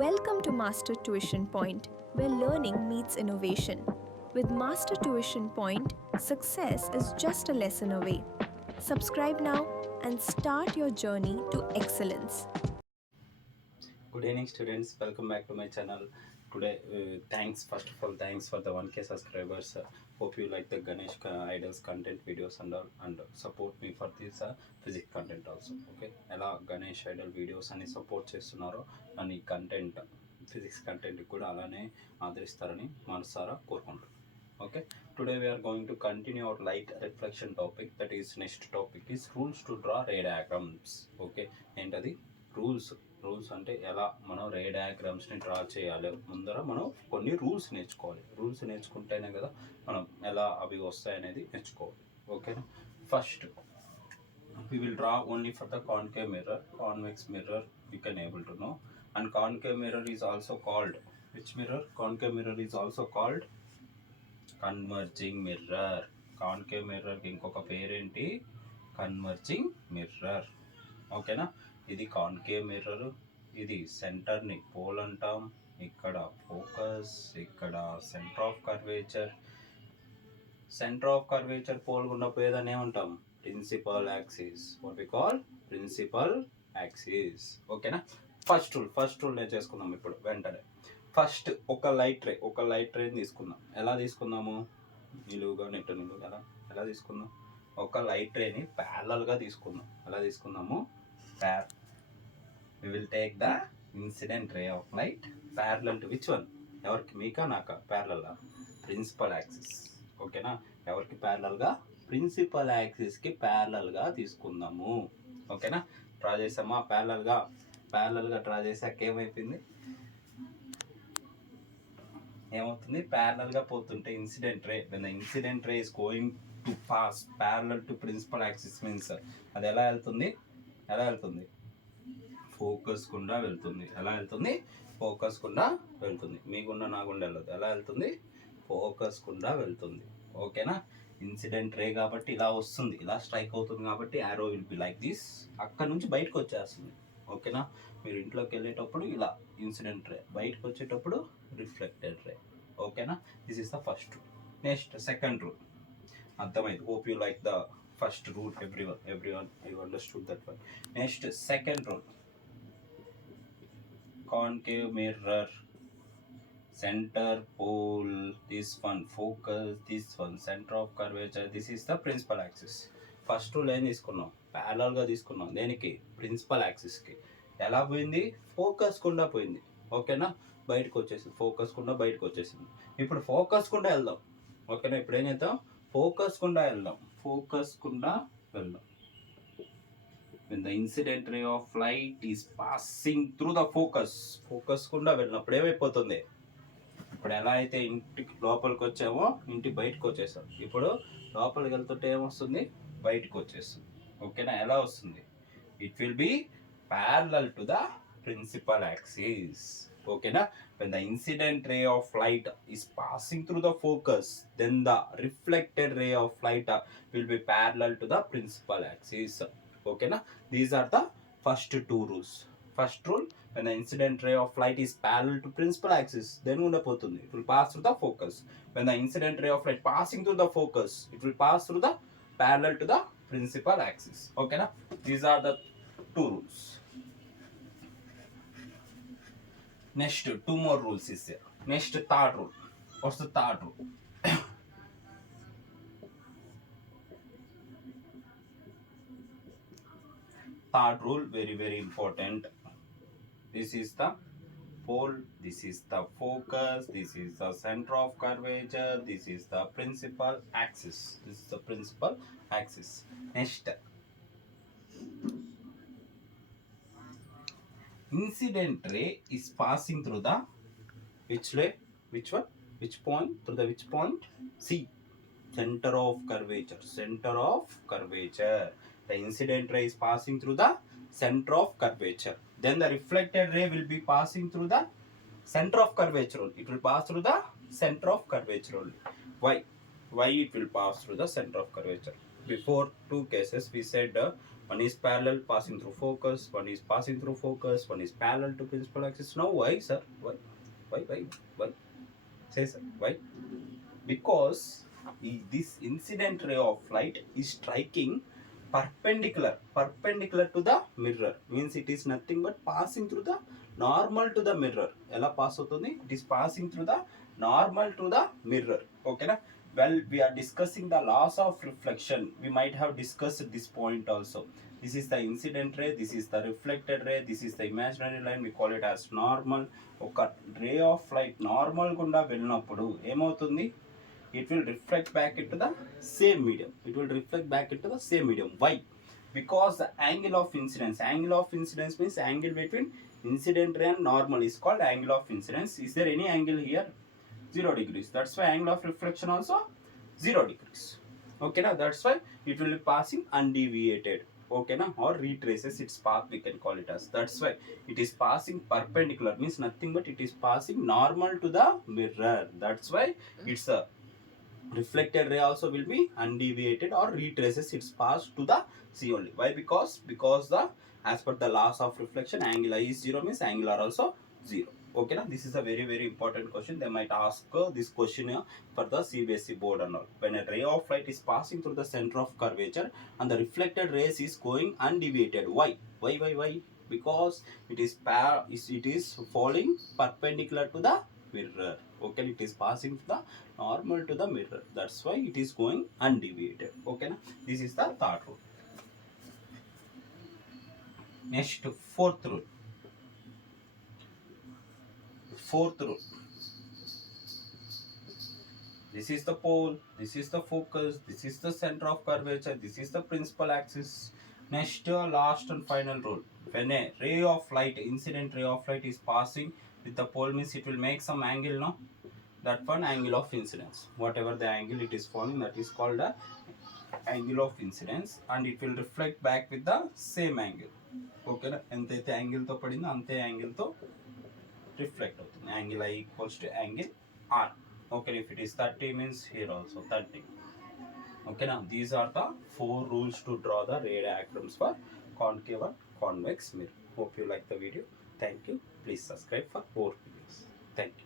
Welcome to Master Tuition Point, where learning meets innovation. With Master Tuition Point, success is just a lesson away. Subscribe now and start your journey to excellence. Good evening, students. Welcome back to my channel. Today, first of all, thanks for the 1K subscribers. Hope you like the Ganesh Idols content videos and support me for this physics content also. Okay, ఎలా Ganesh Idol videos అని support చేస్తున్నారో and ఈ content physics content కూడా అలానే ఆదరిస్తారని మనసారా కోరుకుంటున్నాను. Okay, today we are going to continue our light reflection topic. That is, next topic is rules to draw ray diagrams. Okay, ఏంటది రూల్స్ అంటే ఎలా మనం రే డయాగ్రామ్స్ని డ్రా చేయాలి, ముందర మనం కొన్ని రూల్స్ నేర్చుకోవాలి. రూల్స్ నేర్చుకుంటేనే కదా మనం ఎలా అవి వస్తాయనేది నేర్చుకోవాలి. ఓకేనా? First we will draw only for the concave mirror. Convex mirror you can able to know, and concave mirror is also called which mirror? Concave mirror is also called converging mirror. Concave mirror కి ఇంకొక పేరేంటి? Converging mirror. ఓకేనా? ఇది concave mirror, ఇది సెంటర్ని pole అంటాం, ఇక్కడ focus, ఇక్కడ సెంటర్ ఆఫ్ కర్వేచర్ పోల్ ఉన్నప్పుడు ఏదని ఏమంటాం? Principal axis. What we call principal axis. ఓకేనా? ఫస్ట్ రూల్ నేర్చేసుకుందాం ఇప్పుడు వెంటనే. ఫస్ట్ ఒక లైట్ రే తీసుకుందాం. ఎలా తీసుకుందాము? నిలువుగా ఎలా తీసుకుందాం? ఒక లైట్ రేని ప్యారలల్గా తీసుకుందాం. ఎలా తీసుకుందాము? we will take the incident ray of light parallel to which one? ఎవరికి? మీకా నాకా? Parallel principal axis. ఓకేనా? ఎవరికి ప్యారలల్గా? ప్రిన్సిపల్ యాక్సిస్కి ప్యారలల్గా తీసుకుందాము. ఓకేనా? డ్రా చేసామా? ప్యారలల్గా డ్రా చేసాక ఏమవుతుంది? ప్యారలల్గా పోతుంటే incident ray, when the incident ray is going to pass parallel to principal axis means అది ఎలా వెళ్తుంది? ఫోకస్ గుండా వెళ్తుంది. ఎలా వెళ్తుంది? ఫోకస్ గుండా వెళ్తుంది. మీ గుండా నా గుండా వెళ్ళదు. ఎలా వెళ్తుంది? ఫోకస్ గుండా వెళ్తుంది. ఓకేనా? ఇన్సిడెంట్ రే కాబట్టి ఇలా వస్తుంది, ఇలా స్ట్రైక్ అవుతుంది కాబట్టి arrow will be like this. అక్కడ నుంచి బయటకు వచ్చేస్తుంది. ఓకేనా? మీరు ఇంట్లోకి వెళ్ళేటప్పుడు ఇలా ఇన్సిడెంట్ రే, బయటకు వచ్చేటప్పుడు రిఫ్లెక్టెడ్ రే. ఓకేనా? This is the first rule. Next second rule. అర్థమైంది? Hope you like the first rule. everyone you understood that one. Next, second rule. Concave mirror, center pole, this one focus, this one center of curvature, this is the principal axis. First rule ఏం తీసుకున్నాం? ప్యారలల్గా తీసుకున్నాం. దేనికి? Principal యాక్సిస్కి. ఎలా పోయింది? Focus గుండా పోయింది. ఓకేనా? బయటకు వచ్చేసింది. ఫోకస్ గుండా బయటకు వచ్చేసింది. ఇప్పుడు ఫోకస్ గుండా వెళ్దాం. ఓకేనా? ఇప్పుడు ఏం చేద్దాం? ఫోకస్ గుండా వెళ్దాం. When the incident ray of light is passing through the focus గుండా వెళ్ళినప్పుడు ఏమైపోతుంది? ఇప్పుడు ఎలా అయితే ఇంటికి లోపలికి వచ్చామో ఇంటి బయటకు వచ్చేసాం. ఇప్పుడు లోపలికి వెళ్తుంటే ఏమొస్తుంది? బయటకు వచ్చేస్తుంది. ఓకేనా? ఎలా వస్తుంది? It will be parallel to the principal axis. ఓకేనా? when the incident ray of light is passing through the focus, then the reflected ray of light will be parallel to the principal axis. ఓకేనా? these are the first two rules. First rule, when the incident ray of light is parallel to principal axis, then ఉండపోతుంది, it will pass through the focus. When the incident ray of light passing through the focus, it will pass through the parallel to the principal axis. ఓకేనా? these are the two rules. Next, two more rules is there. Next, third rule. What's the third rule? Third rule, very important. This is the pole, this is the focus, this is the center of curvature, this is the principal axis. Next, incident ray is passing through the which ray? Which one? Which point? Through the which point? C. Center of curvature. The incident ray is passing through the center of curvature. Then the reflected ray will be passing through the center of curvature only. It will pass through the center of curvature only. Why it will pass through the center of curvature? Before two cases we said One is parallel passing through focus, one is passing through focus, one is parallel to principal axis. Now why, sir? Why? Say, sir, why? Because this incident ray of light is striking perpendicular to the mirror, means it is nothing but passing through the normal to the mirror. Ela pass avutundi, it is passing through the normal to the mirror. Okay na? Well, we are discussing the laws of reflection. We might have discussed this point also. This is the incident ray, this is the reflected ray, this is the imaginary line. We call it as normal. ఒక ray of light normal గుండా వెళ్ళినప్పుడు ఏమవుతుంది, it will reflect back into the same medium. It will reflect back into the same medium. Why? Because the angle of incidence means angle between incident ray and normal is called angle of incidence. Is there any angle here? 0 degrees. That's why angle of reflection also 0 degrees. Okay now, that's why it will be passing undeviated. Okay na, or retraces its path, we can call it as. That's why it is passing perpendicular, means nothing but it is passing normal to the mirror. That's why it's a reflected ray also will be undeviated or retraces its path to the C only. Why? Because the, as per the laws of reflection, angle I is 0 means angle are also 0. Okay now, this is a very important question. They might ask this question for the CBSE board and all. When a ray of light is passing through the center of curvature and the reflected rays is going undeviated. Why? Because it is falling perpendicular to the mirror. Okay, it is passing to the normal to the mirror. That's why it is going undeviated. Okay na? This is the third rule. Next, fourth rule. This is the pole, this is the focus, this is the center of curvature, this is the principal axis. Next, last and final rule. When a ray of light, incident ray of light is passing with the pole, means it will make some angle, no? That one angle of incidence. Whatever the angle it is falling, that is called a angle of incidence, and it will reflect back with the same angle. Okay na? Enthaithe angle tho padinదో ante angle tho reflect avutundi. Angle I equals to angle R. Okay, if it is 30 means here also 30. Okay now, these are the 4 rules to draw the ray diagrams for concave and convex mirror. Hope you like the video. Thank you. Please subscribe for more videos. Thank you.